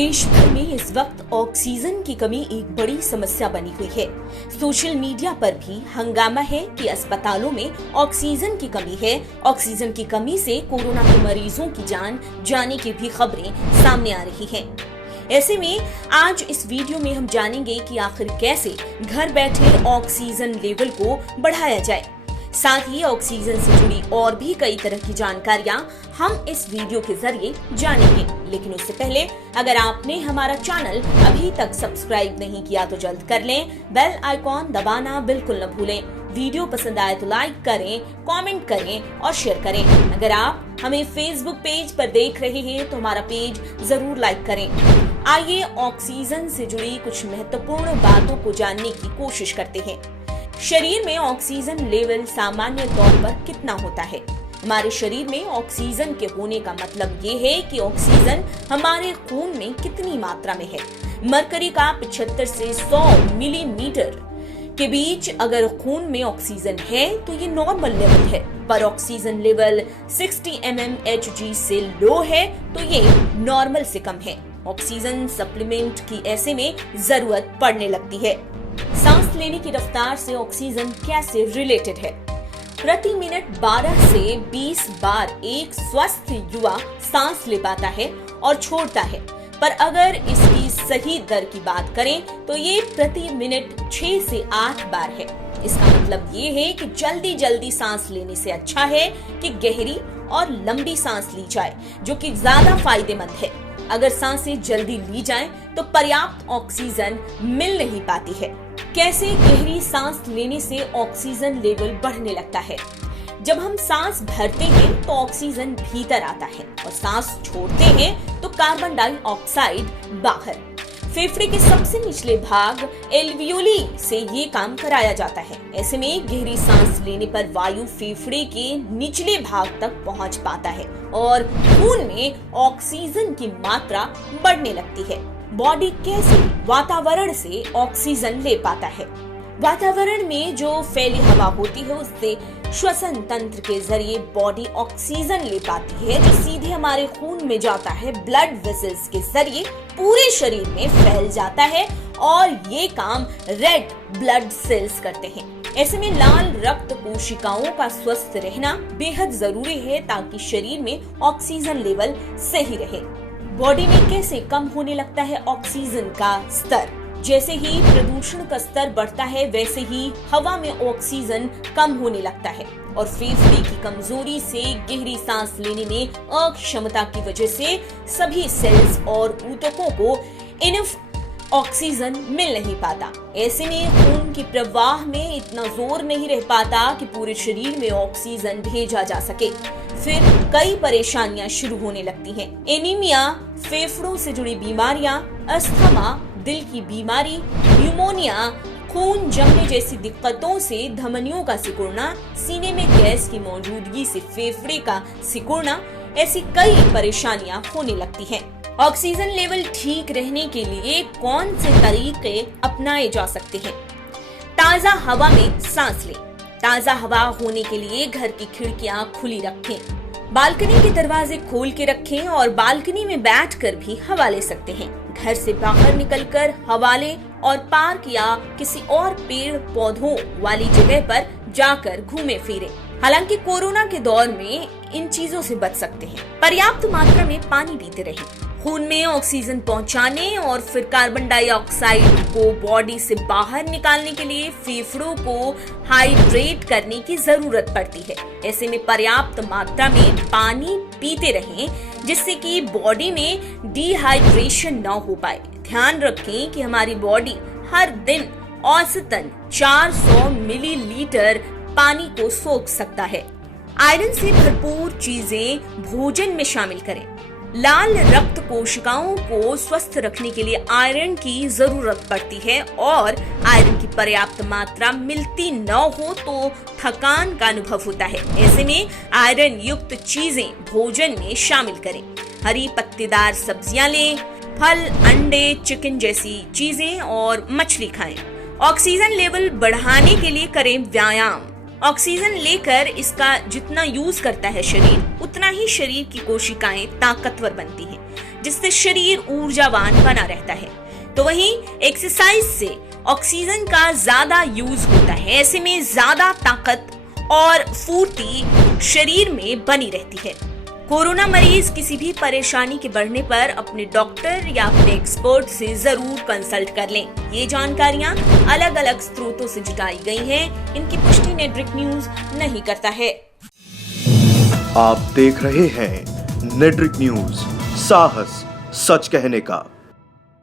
देश भर में इस वक्त ऑक्सीजन की कमी एक बड़ी समस्या बनी हुई है। सोशल मीडिया पर भी हंगामा है कि अस्पतालों में ऑक्सीजन की कमी है। ऑक्सीजन की कमी से कोरोना के मरीजों की जान जाने की भी खबरें सामने आ रही हैं। ऐसे में आज इस वीडियो में हम जानेंगे कि आखिर कैसे घर बैठे ऑक्सीजन लेवल को बढ़ाया जाए। साथ ही ऑक्सीजन से जुड़ी और भी कई तरह की जानकारियां हम इस वीडियो के जरिए जानेंगे। लेकिन उससे पहले अगर आपने हमारा चैनल अभी तक सब्सक्राइब नहीं किया तो जल्द कर लें, बेल आइकॉन दबाना बिल्कुल न भूलें। वीडियो पसंद आए तो लाइक करें, कमेंट करें और शेयर करें। अगर आप हमें फेसबुक पेज पर देख रहे हैं तो हमारा पेज जरूर लाइक करें। आइए ऑक्सीजन से जुड़ी कुछ महत्वपूर्ण बातों को जानने की कोशिश करते हैं। शरीर में ऑक्सीजन लेवल सामान्य तौर पर कितना होता है? हमारे शरीर में ऑक्सीजन के होने का मतलब ये है कि ऑक्सीजन हमारे खून में कितनी मात्रा में है। मरकरी का 75 से 100 मिलीमीटर के बीच अगर खून में ऑक्सीजन है तो ये नॉर्मल लेवल है, पर ऑक्सीजन लेवल 60 mmHg से लो है तो ये नॉर्मल से कम है। ऑक्सीजन सप्लीमेंट की ऐसे में जरूरत पड़ने लगती है। सांस लेने की रफ्तार से ऑक्सीजन कैसे रिलेटेड है? प्रति मिनट 12 से 20 बार एक स्वस्थ युवा सांस ले पाता है और छोड़ता है, पर अगर इसकी सही दर की बात करें तो ये प्रति मिनट 6 से 8 बार है। इसका मतलब ये है कि जल्दी जल्दी सांस लेने से अच्छा है कि गहरी और लंबी सांस ली जाए, जो कि ज्यादा फायदेमंद है। अगर सांसें जल्दी ली जाएं तो पर्याप्त ऑक्सीजन मिल नहीं पाती है। कैसे गहरी सांस लेने से ऑक्सीजन लेवल बढ़ने लगता है? जब हम सांस भरते हैं तो ऑक्सीजन भीतर आता है और सांस छोड़ते हैं तो कार्बन डाइऑक्साइड बाहर। फेफड़े के सबसे निचले भाग एल्वियोली से ये काम कराया जाता है। ऐसे में गहरी सांस लेने पर वायु फेफड़े के निचले भाग तक पहुंच पाता है और खून में ऑक्सीजन की मात्रा बढ़ने लगती है। बॉडी कैसे वातावरण से ऑक्सीजन ले पाता है? वातावरण में जो फैली हवा होती है उससे श्वसन तंत्र के जरिए बॉडी ऑक्सीजन ले पाती है, जो सीधे हमारे खून में जाता है, ब्लड वेसल्स के जरिए पूरे शरीर में फैल जाता है और ये काम रेड ब्लड सेल्स करते हैं। ऐसे में लाल रक्त कोशिकाओं का स्वस्थ रहना बेहद जरूरी है ताकि शरीर में ऑक्सीजन लेवल सही रहे। बॉडी में कैसे कम होने लगता है ऑक्सीजन का स्तर? जैसे ही प्रदूषण का स्तर बढ़ता है वैसे ही हवा में ऑक्सीजन कम होने लगता है और फेफड़े की कमजोरी से गहरी सांस लेने में अक्षमता की वजह से सभी सेल्स और ऊतकों को इनफ ऑक्सीजन मिल नहीं पाता। ऐसे में खून की प्रवाह में इतना जोर नहीं रह पाता कि पूरे शरीर में ऑक्सीजन भेजा जा सके। फिर कई परेशानियां शुरू होने लगती हैं। एनीमिया, फेफड़ों से जुड़ी बीमारियां, अस्थमा, दिल की बीमारी, न्यूमोनिया, खून जमने जैसी दिक्कतों से धमनियों का सिकुड़ना, सीने में गैस की मौजूदगी से फेफड़े का सिकुड़ना, ऐसी कई परेशानियां होने लगती हैं। ऑक्सीजन लेवल ठीक रहने के लिए कौन से तरीके अपनाए जा सकते हैं? ताजा हवा में सांस लें। ताजा हवा होने के लिए घर की खिड़कियां खुली रखें, बालकनी के दरवाजे खोल के रखें और बालकनी में बैठकर भी हवा ले सकते हैं। घर से बाहर निकलकर हवा लें और पार्क या किसी और पेड़ पौधों वाली जगह पर जाकर घूमे फिरे। हालांकि कोरोना के दौर में इन चीजों से बच सकते हैं। पर्याप्त मात्रा में पानी पीते रहें। खून में ऑक्सीजन पहुंचाने और फिर कार्बन डाइऑक्साइड को बॉडी से बाहर निकालने के लिए फेफड़ों को हाइड्रेट करने की जरूरत पड़ती है। ऐसे में पर्याप्त मात्रा में पानी पीते रहें जिससे कि बॉडी में डिहाइड्रेशन न हो पाए। ध्यान रखें कि हमारी बॉडी हर दिन औसतन 400 मिलीलीटर पानी को सोख सकता है। आयरन से भरपूर चीजें भोजन में शामिल करें। लाल रक्त कोशिकाओं को स्वस्थ रखने के लिए आयरन की जरूरत पड़ती है और आयरन की पर्याप्त मात्रा मिलती न हो तो थकान का अनुभव होता है। ऐसे में आयरन युक्त चीजें भोजन में शामिल करें। हरी पत्तेदार सब्जियां लें, फल, अंडे, चिकन जैसी चीजें और मछली खाएं। ऑक्सीजन लेवल बढ़ाने के लिए करें व्यायाम। ऑक्सीजन लेकर इसका जितना यूज करता है शरीर, उतना ही शरीर की कोशिकाएं ताकतवर बनती हैं। जिससे शरीर ऊर्जावान बना रहता है। तो वहीं एक्सरसाइज से ऑक्सीजन का ज्यादा यूज होता है, ऐसे में ज्यादा ताकत और फुर्ती शरीर में बनी रहती है। कोरोना मरीज किसी भी परेशानी के बढ़ने पर अपने डॉक्टर या अपने एक्सपर्ट से जरूर कंसल्ट कर लें। ये जानकारियां अलग अलग स्रोतों से जुटाई गई हैं, इनकी पुष्टि नेटवर्क न्यूज नहीं करता है। आप देख रहे हैं नेटवर्क न्यूज, साहस सच कहने का।